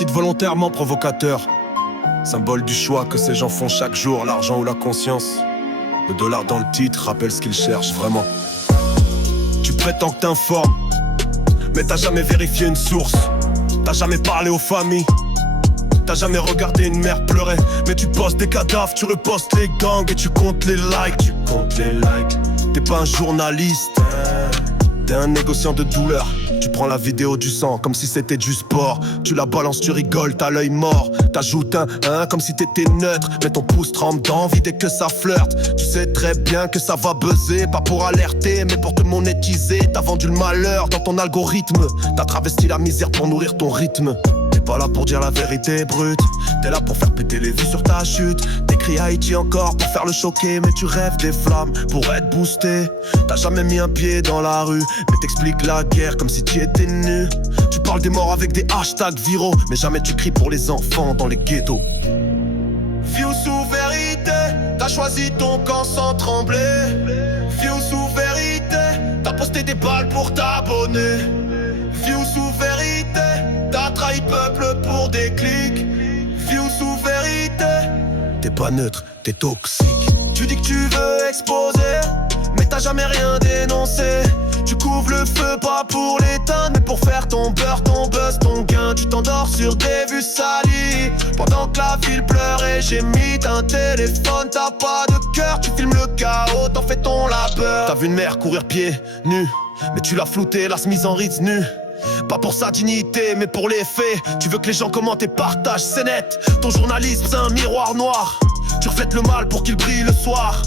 titre volontairement provocateur. Symbole du choix que ces gens font chaque jour, l'argent ou la conscience. Le dollar dans le titre rappelle ce qu'ils cherchent vraiment. Tu prétends que t'informes, mais t'as jamais vérifié une source. T'as jamais parlé aux familles. T'as jamais regardé une mère pleurer. Mais tu postes des cadavres, tu repostes les gangs et tu comptes les likes. Tu comptes les likes. T'es pas un journaliste, t'es un négociant de douleur. Tu prends la vidéo du sang comme si c'était du sport. Tu la balances, tu rigoles, t'as l'œil mort. T'ajoutes un comme si t'étais neutre. Mais ton pouce tremble d'envie dès que ça flirte. Tu sais très bien que ça va buzzer. Pas pour alerter mais pour te monétiser. T'as vendu le malheur dans ton algorithme. T'as travesti la misère pour nourrir ton rythme. T'es pas là pour dire la vérité brute. T'es là pour faire péter les vues sur ta chute. T'écris Haïti encore pour faire le choquer. Mais tu rêves des flammes pour être boosté. T'as jamais mis un pied dans la rue. Mais t'expliques la guerre comme si tu étais nu. Tu parles des morts avec des hashtags viraux. Mais jamais tu cries pour les enfants dans les ghettos. View sous vérité, t'as choisi ton camp sans trembler. View sous vérité, t'as posté des balles pour t'abonner. View sous vérité, t'as trahi peuple pour des clics. View sous vérité, t'es pas neutre, t'es toxique. Tu dis que tu veux exposer, mais t'as jamais rien dénoncé. Tu couvres le feu pas pour l'éteindre, mais pour faire ton beurre, ton buzz, ton gain. Tu t'endors sur des vues salies pendant que la ville pleure et gémit. T'as un téléphone, t'as pas de cœur. Tu filmes le chaos, t'en fais ton labeur. T'as vu une mère courir pieds nus, mais tu l'as flouté, la mise en ritz nue. Pas pour sa dignité, mais pour les faits. Tu veux que les gens commentent et partagent, c'est net. Ton journalisme, c'est un miroir noir. Tu reflètes le mal pour qu'il brille le soir.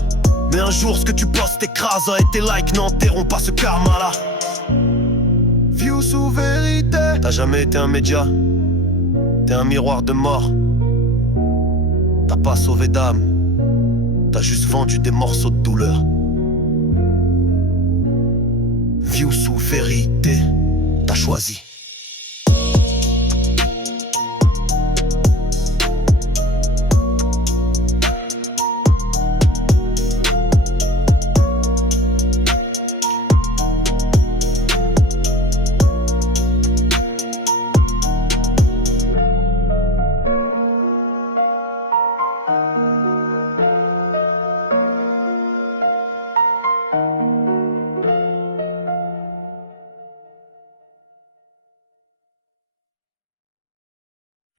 Mais un jour, ce que tu postes t'écrase et tes likes n'enterront pas ce karma-là. View sous vérité, t'as jamais été un média. T'es un miroir de mort. T'as pas sauvé d'âme. T'as juste vendu des morceaux de douleur. View sous vérité, t'as choisi.